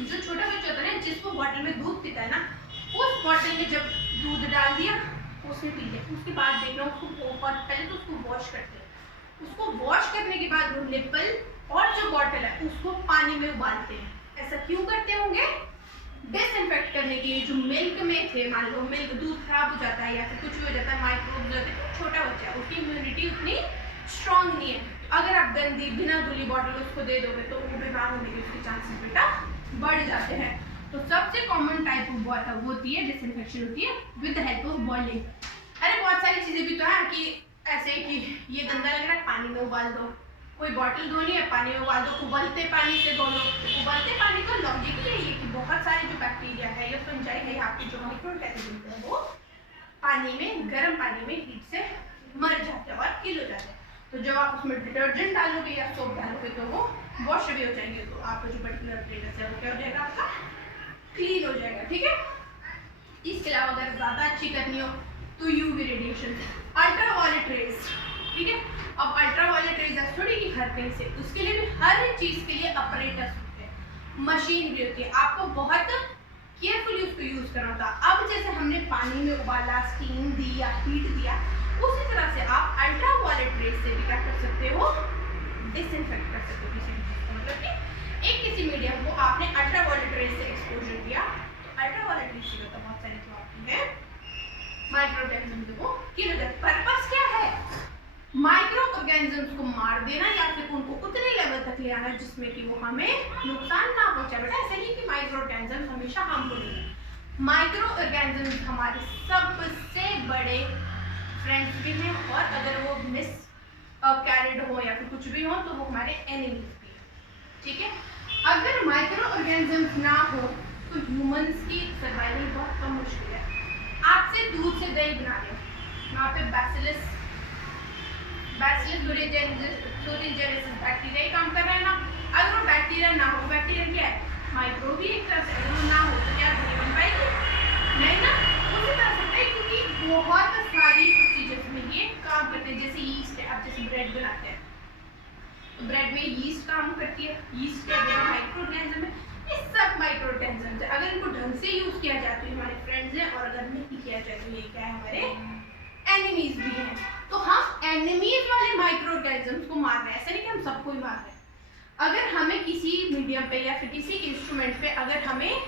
जो छोटा बच्चा होता है ना जिसको बॉटल में दूध पीता है ना, उस बॉटल में जब दूध डाल दिया उसने पी लिया, उसके बाद देखना उसको पहले तो उसको वॉश करते हैं, उसको वॉश करने के बाद वो निप्पल और जो बॉटल है उसको पानी में उबालते हैं। ऐसा क्यों करते होंगे? डिसइंफेक्ट करने के लिए। जो मिल्क में थे, मान लो मिल्क दूध खराब हो जाता है या फिर कुछ भी हो जाता है, माइक्रोब हो जाते हैं, छोटा बच्चा है उसकी इम्यूनिटी उतनी स्ट्रांग नहीं है, अगर आप गंदी बिना धुली बॉटल उसको दे दोगे तो वो बीमार होने के उसके चांसेस बेटा बढ़ जाते हैं। तो सबसे कॉमन टाइप ऑफ वो होती है डिसइंफेक्शन होती है with the help of boiling. अरे बहुत सारी चीजें भी तो है कि ऐसे कि ये गंदा लग रहा है पानी में उबाल दो, कोई बॉटल धोनी है पानी में उबाल दो, उबलते पानी से धो लो। उबलते पानी का लॉजिक ये है कि बहुत सारे जो बैक्टीरिया है या फंजाई है, आपके जो माइक्रो ऑर्गेनिज्म है वो पानी में, गर्म पानी में हीट से मर जाते हैं और किल हो जाते हैं। तो जब आप उसमें डिटर्जेंट डालोगे या सोप डालोगे तो वो वॉश भी हो जाएंगे, तो आपका जो पर्टिकुलर प्लेटस है वो क्या हो जाएगा, आपका क्लीन हो जाएगा। ठीक है, इसके अलावा अगर ज़्यादा अच्छी करनी हो तो यूवी रेडिएशन, अल्ट्रावायलेट रेज। ठीक है, अब अल्ट्रावायलेट रेज थोड़ी कि हर कहीं से, उसके लिए भी हर चीज़ के लिए अपरेटस होते हैं, मशीन भी होती है, आपको बहुत केयरफुली उसको यूज़ करना होता है। अब जैसे हमने पानी में उबाला, स्टीम दी या हीट दिया, उसी तरह से आप अल्ट्रावायलेट रेज से भी क्या कर सकते हो, डिसइंफेक्ट कर सकते हो किसी भी चीज़ को। मतलब कि एक किसी मीडियम को आपने अल्ट्रावायलेट रेज से एक्सपोजर दिया, तो अल्ट्रावायलेट रेज से बहुत सारी जो आपकी है माइक्रो ऑर्गेनिज्म को किल हो जाए। पर्पस क्या है? माइक्रो ऑर्गेनिज्म्स को मार देना या फिर उनको उतने लेवल तक ले आना जिसमें कि वो हमें नुकसान ना पहुंचाए। बेटा ऐसा नहीं कि माइक्रो ऑर्गेनिजम्स हमेशा हार्मफुल है। माइक्रो ऑर्गेनिजम्स हमारे सबसे बड़े फ्रेंड्स भी हैं, और अगर वो मिस कैरिड हो या फिर कुछ भी हो तो वो हमारे एनिमीज भी हैं। ठीक है, अगर माइक्रो ऑर्गेनिजम्स ना हो तो ह्यूमंस की सर्वाइवल बहुत कम मुश्किल है। आपसे दूध से दही बना रहे हो, वहाँ पे बैसिलस thuringiensis बैक्टीरिया ही काम कर रहा है ना। अगर वो बैक्टीरिया ना हो, बैक्टीरिया क्या है, माइक्रो भी एक तरह से, अगर वो ना हो तो क्या दही बन पाएगी? नहीं ना। उसी तरह से क्योंकि बहुत सारी प्रोसीजर्स में ये काम करते हैं, जैसे यीस्ट है, आप जैसे ब्रेड बनाते हैं तो ब्रेड में यीस्ट काम करती है, यीस्ट क्या है, माइक्रो ऑर्गेनिज्म है। ये सब माइक्रो ऑर्गेनिज्म है, अगर इनको ढंग से यूज किया जाए तो हमारे फ्रेंड्स हैं, और अगर नहीं किया जाए तो ये क्या है, हमारे एनिमीज भी हैं। तो हम एनिमीज वाले माइक्रो ऑर्गेनिजम्स को मार रहे हैं, ऐसा नहीं कि हम सबको ही मार रहे हैं। अगर हमें किसी मीडियम पे या फिर किसी इंस्ट्रूमेंट पे अगर हमें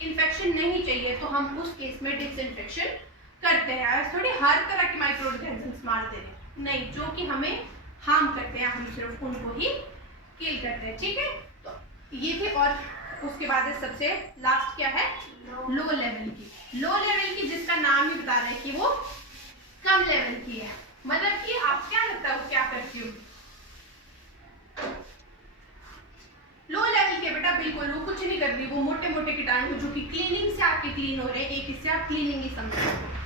इन्फेक्शन नहीं चाहिए तो हम उस केस में डिसइंफेक्शन करते हैं। ऐसा थोड़ी हर तरह के माइक्रो ऑर्गेनिजम्स मार दे रहे हैं, नहीं, जो कि हमें हार्म करते हैं हम सिर्फ उनको ही किल करते हैं। ठीक है, तो ये थे। और उसके बाद सबसे लास्ट क्या है, लो लेवल की। लो लेवल की जिसका नाम ही बता रहे हैं कि वो कम लेवल की है, मतलब कि आप क्या लगता है वो क्या करती हो। लो लेवल के बेटा बिल्कुल वो कुछ नहीं कर रही, वो मोटे मोटे कीटाणु जो कि क्लीनिंग से आपके क्लीन हो रहे हैं, एक हिस्से आप क्लीनिंग ही समझ सकते हो।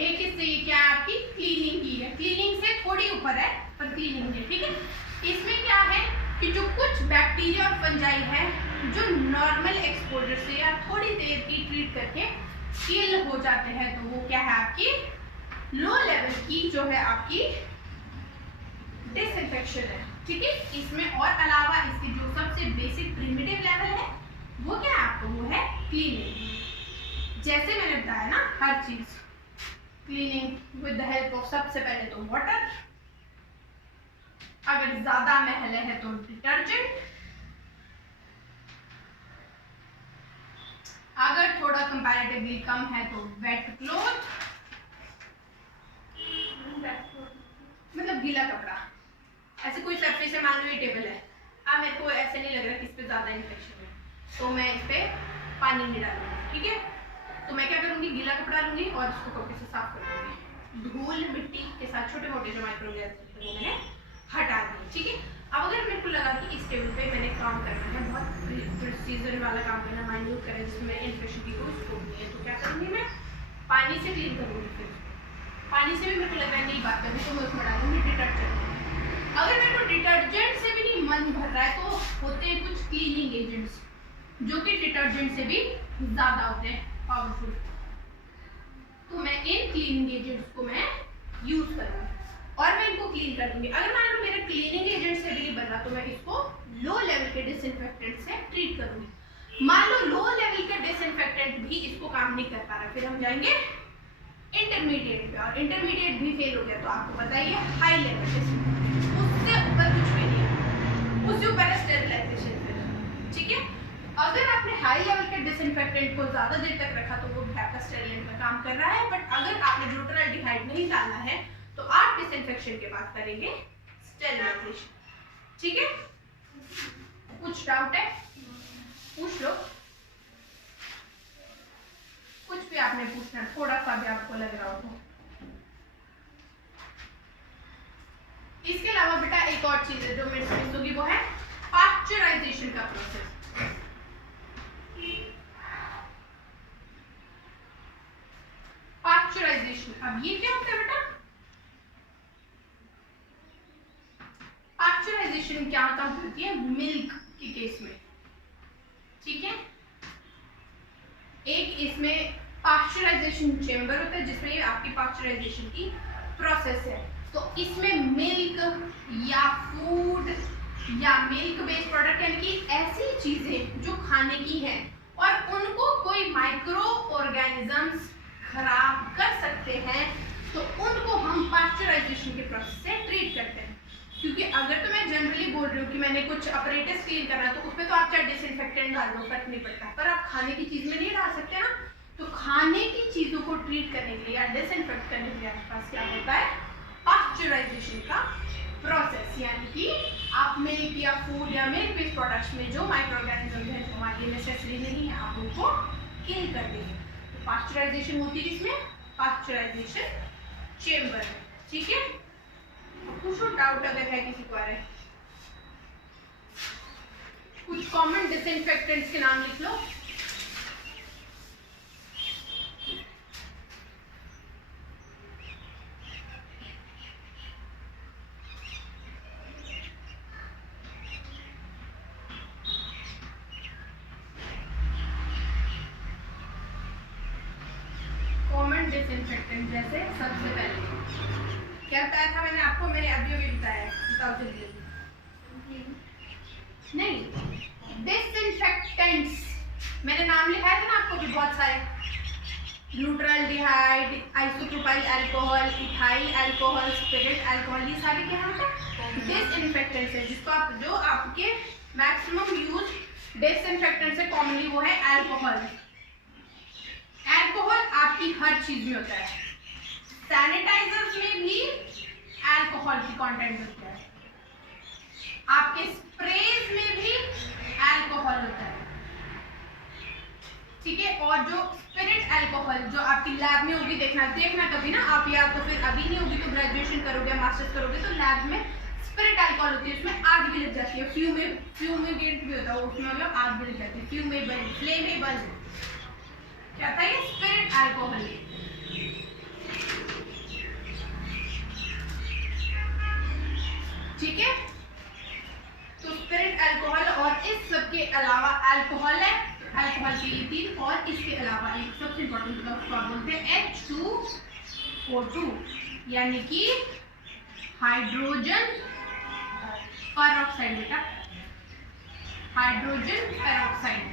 एक हिस्से ये क्या है, आपकी क्लीनिंग की है, क्लीनिंग से थोड़ी ऊपर है पर क्लीनिंग है। ठीक है, इसमें क्या है कि जो कुछ बैक्टीरिया और फंजाई है जो नॉर्मल एक्सपोजर से या थोड़ी देर की ट्रीट करके किल हो जाते हैं, तो वो क्या है आपकी लो लेवल की जो है आपकी डिसइंफेक्शन है। ठीक है, इसमें और अलावा इसके जो सबसे बेसिक प्रिमिटिव लेवल है वो क्या है आपको, वो है क्लीनिंग। जैसे मैंने बताया ना, हर चीज cleaning with the help of सबसे पहले तो वाटर, अगर ज्यादा मैले है तो डिटर्जेंट, अगर थोड़ा कंपैरेटिवली कम है तो वेट क्लॉथ, मतलब गीला कपड़ा। ऐसे कोई सरफेस है, मान लो ये टेबल है, अब मेरे को ऐसे नहीं लग रहा कि इस पे ज्यादा इन्फेक्शन है तो मैं इस पे पानी नहीं डालूंगी। ठीक है, तो मैं क्या करूंगी, गीला कपड़ा लूंगी और इसको कपड़े से साफ कर दूंगी, धूल मिट्टी के साथ छोटे मोटे जो माइक्रो ऑर्गेनिज्म वो मैंने हटा दिए। ठीक है, अब अगर मेरे को लगा कि इस टेबल पे मैंने काम करना है, बहुत प्रिसीजन वाला काम करना, माइन्यूट करना, जिसमें इन्फेक्शन की कोई स्कोप नहीं है, तो क्या करूंगी, मैं पानी से क्लीन करूंगी। फिर पानी से भी मेरे को लग रहा है नहीं बात करनी, तो मैं उसमें डालूंगी डिटर्जेंट। अगर मेरे को डिटर्जेंट से भी नहीं मन भर रहा है तो होते हैं कुछ क्लीनिंग एजेंट्स जो कि डिटर्जेंट से भी ज्यादा होते हैं पावरफुल, तो मैं इन क्लीनिंग एजेंट्स को मैं यूज करूंगी और मैं इनको क्लीन कर दूंगी। अगर मान लो मेरे क्लीनिंग एजेंट से भी नहीं बन रहा तो मैं इसको लो लेवल के डिसइंफेक्टेंट से ट्रीट करूंगी। मान लो लो लेवल के डिसइंफेक्टेंट भी इसको काम नहीं कर पा रहा, फिर हम जाएंगे इंटरमीडिएट पे, और इंटरमीडिएट भी फेल हो गया तो आपको बताइए हाई लेवल डिसइंफेक्टेंट, उससे ऊपर कुछ भी नहीं है, उससे ऊपर है स्टेरिलाइजेशन। फिर ठीक है, अगर आपने हाई लेवल के डिसइंफेक्टेंट को ज्यादा देर तक रखा तो वो आपका स्टेरिलाइट का काम कर रहा है, बट अगर आपने ब्यूटाल्डिहाइड नहीं डाला है तो आप डिसइंफेक्शन के बाद करेंगे स्टेरिलाइजेशन। ठीक है, कुछ डाउट है पूछ लो, कुछ भी आपने पूछना, थोड़ा सा भी आपको लग रहा हो तो। इसके अलावा बेटा एक और चीज है जो मेरे से मिस होगी, वो है पाश्चराइजेशन का प्रोसेस। पाश्चराइजेशन, अब ये क्या होता है बेटा, पाश्चराइजेशन क्या काम करती है मिल्क के केस में। ठीक है, एक इसमें पाश्चराइजेशन चेंबर होता है जिसमें ये आपकी पाश्चराइजेशन की प्रोसेस है, तो इसमें मिल्क या फूड या मिल्क बेस्ड प्रोडक्ट यानी कि ऐसी चीजें जो खाने की हैं और उनको कोई माइक्रो ऑर्गेनिजम्स खराब कर सकते हैं तो उनको हम पाश्चराइजेशन के प्रोसेस से ट्रीट करते हैं। क्योंकि अगर तो मैं जनरली बोल रही हूँ कि मैंने कुछ अपरेटस क्लीन करना है तो उसमें तो आप चाहे डिसइंफेक्टेंट डाल दो, फर्क नहीं पड़ता, पर आप खाने की चीज में नहीं डाल सकते ना। तो खाने की चीजों को ट्रीट करने के लिए या डिसइंफेक्ट करने के लिए आपके पास क्या होता है, पास्चराइजेशन का प्रोसेस, यानी कि आप मिल्क या फूड या मिल्क बेस्ड प्रोडक्ट्स में जो माइक्रो ऑर्गेनिज्म है जो हमारे लिए नेसेसरी नहीं है आप उनको किल कर देंगे। तो पास्चराइजेशन होती है इसमें पास्चराइजेशन चेम्बर में, ठीक है। कुछ डाउट अगर है किसी को आ रहा है, कुछ कॉमन डिसइंफेक्टेंट्स के नाम लिख लो। कॉमन डिसइंफेक्टेंट जैसे सबसे पहले क्या बताया था मैंने आपको, मैंने अभी अभी बताया, बताओ जल्दी। नहीं, डिसइंफेक्टेंट्स मैंने नाम लिखाया था ना आपको भी बहुत सारे, न्यूट्रलडिहाइड, isopropyl alcohol, ethyl alcohol, spirit alcohol, ये सारे क्या होते हैं डिसइंफेक्टेंट्स है, जिसको आप जो आपके मैक्सिमम यूज डिसइंफेक्टेंट से कॉमनली वो है अल्कोहल। अल्कोहल आपकी हर चीज में होता है, सैनिटाइजर्स में भी अल्कोहल की कंटेंट होता है, आपके स्प्रेज में भी अल्कोहल होता है, ठीक है। और जो स्पिरिट अल्कोहल जो आपकी लैब में होगी, देखना कभी ना आप, या तो फिर अभी नहीं होगी तो ग्रेजुएशन करोगे मास्टर्स करोगे तो लैब में स्पिरिट अल्कोहल होती है, उसमें आग भी लग जाती है, फ्यूमेगेंट भी होता है उसमें, मतलब आग भी लग जाती है, फ्यूमेबल, फ्लेमेबल, क्या था ये स्पिरिट अल्कोहल। ठीक है, तो स्पिरिट अल्कोहल और इस सब के अलावा अल्कोहल है, अल्कोहल के ये तीन, और इसके अलावा एक सबसे इंपॉर्टेंट उसको बोलते हैं H2O2, यानी कि हाइड्रोजन पेरोक्साइड, बेटा हाइड्रोजन पेरोक्साइड।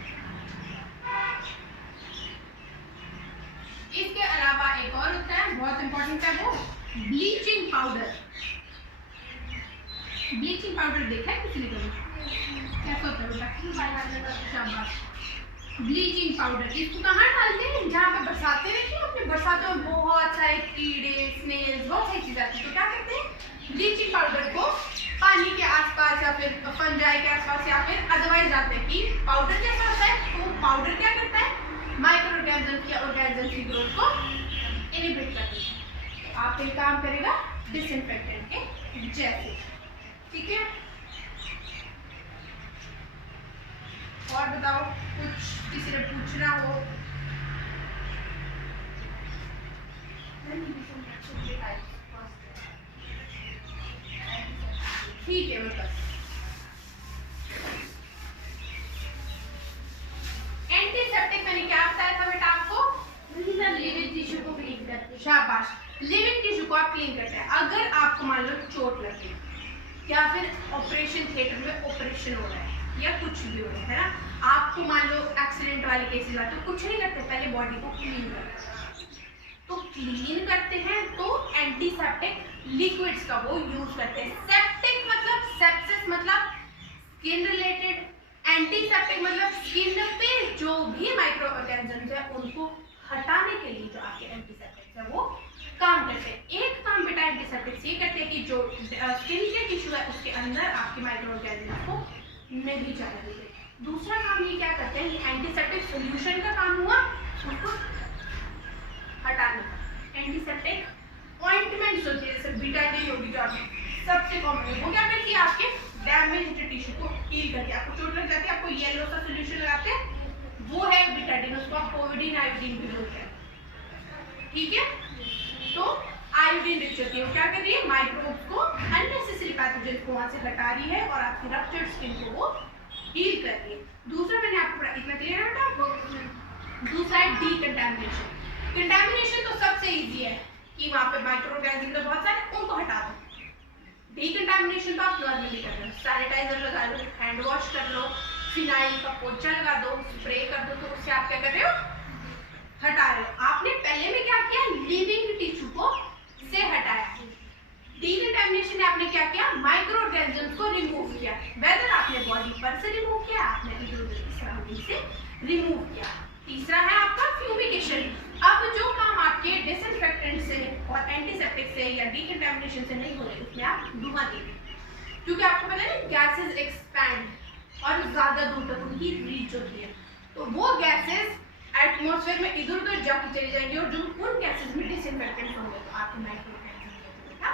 इसके अलावा एक और होता है बहुत इंपॉर्टेंट है, वो ब्लीचिंग पाउडर। ब्लीचिंग पाउडर देखा है किसी ने कभी, कैसा होता है? शाबाश। ब्लीचिंग पाउडर इसको कहाँ डालते हैं, जहाँ पे बरसातें रहती हैं, अपने बरसातों में बहुत सारे कीड़े, स्नेल्स, बहुत सारी चीजें आती है, तो क्या करते हैं ब्लीचिंग पाउडर को पानी के आसपास या फिर फंजाई के आसपास या फिर अदरवाइज जाते हैं कि पाउडर कैसा होता है, तो पाउडर क्या करता है माइक्रो ऑर्गेनिज्म या ऑर्गेनिज्म की ग्रोथ को इनहिबिट करता है। तो आप एक काम करेगा डिसइंफेक्टेंट के जैसे, ठीक है। और बताओ कुछ किसी ने पूछना हो? ठीक है, मतलब एंटीसेप्टिक मैंने क्या बताया था बेटा आपको, लिविंग टिश्यू को क्लीन करते हैं। शाबाश, लिविंग टिश्यू को आप क्लीन करते हैं। अगर आपको मान लो चोट लगी या फिर ऑपरेशन थिएटर में ऑपरेशन हो रहा है या कुछ भी हो रहा है ना, आपको मान लो एक्सीडेंट वाले केसेस आते हैं, कुछ नहीं करते, पहले बॉडी को क्लीन करते हैं। तो क्लीन करते हैं तो एंटीसेप्टिक लिक्विड्स का वो यूज करते हैं। सेप्टिक मतलब सेप्सिस मतलब स्किन रिलेटेड, एंटीसेप्टिक मतलब स्किन पे जो भी माइक्रो ऑर्गेनिजम्स है उनको हटाने के लिए जो आपके एंटीसेप्टिक्स है वो काम करते हैं। एक काम बेटा एंटीसेप्टिक्स ये करते हैं कि जो स्किन के टिश्यू है उसके अंदर आपके माइक्रो ऑर्गेनिजम्स को नहीं जाने देते। दूसरा काम ये क्या करते हैं, ये एंटीसेप्टिक सॉल्यूशन का काम हुआ उसको हटाने का। एंटीसेप्टिक ऑइंटमेंट्स होती है जैसे बीटाडीन होगी जो आपकी सबसे कॉमन है, वो क्या करती है आपके डैमेज्ड टिश्यू को हील करके, आपको चोट लग जाती है आपको येलो सा सॉल्यूशन लगाते हैं, वो है बीटाडीन, उसको आप कोविडीन आयोडीन भी बोलते हैं, ठीक है। तो आयोडीन रिच होती है, वो क्या कर रही है माइक्रोब्स को, अननेसेसरी पैथोजेन को वहां से हटा रही है और आपकी रप्चर्ड स्किन को वो हील कर रही है। दूसरा मैंने आपको इतना क्लियर है आपको। दूसरा है डीकंटामिनेशन। कंटामिनेशन तो सबसे इजी है कि वहां पे माइक्रो ऑर्गेनिज्म तो बहुत सारे, उनको हटा दो। डीकंटामिनेशन तो आप नॉर्मली कर रहे हो, सैनिटाइजर लगा लो, हैंड वॉश कर लो, फिनाइल का पोछा लगा दो, स्प्रे कर दो, तो उससे आप क्या कर रहे हो हटा रहे हो। आपने पहले में क्या किया, लिविंग टिश्यू को से हटाया। डीकंटामिनेशन में आपने क्या किया, माइक्रो ऑर्गेनिजम्स को रिमूव किया, वेदर आपने बॉडी पर से रिमूव किया, आपने इधर-उधर की सराउंडिंग से रिमूव किया। तीसरा है आपका फ्यूमिगेशन। अब जो काम आपके डिसइंफेक्टेंट से और एंटीसेप्टिक से या डिकंटामिनेशन से नहीं हो रहे, उसमें आप डुबा दीजिए, क्योंकि आपको पता है गैसेस एक्सपैंड और ज्यादा दूर तक उनकी रीच होती है, तो वो गैसेस एटमॉस्फेयर में इधर उधर जाके चली जाएंगी और जो उन गैसेस में डिसइंफेक्टेंट होंगे तो आपके माइक्रो ऑर्गेनिज्म बेटा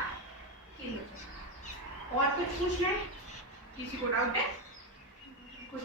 किल हो जाएगा। और कुछ पूछना है, किसी को डाउट है कुछ?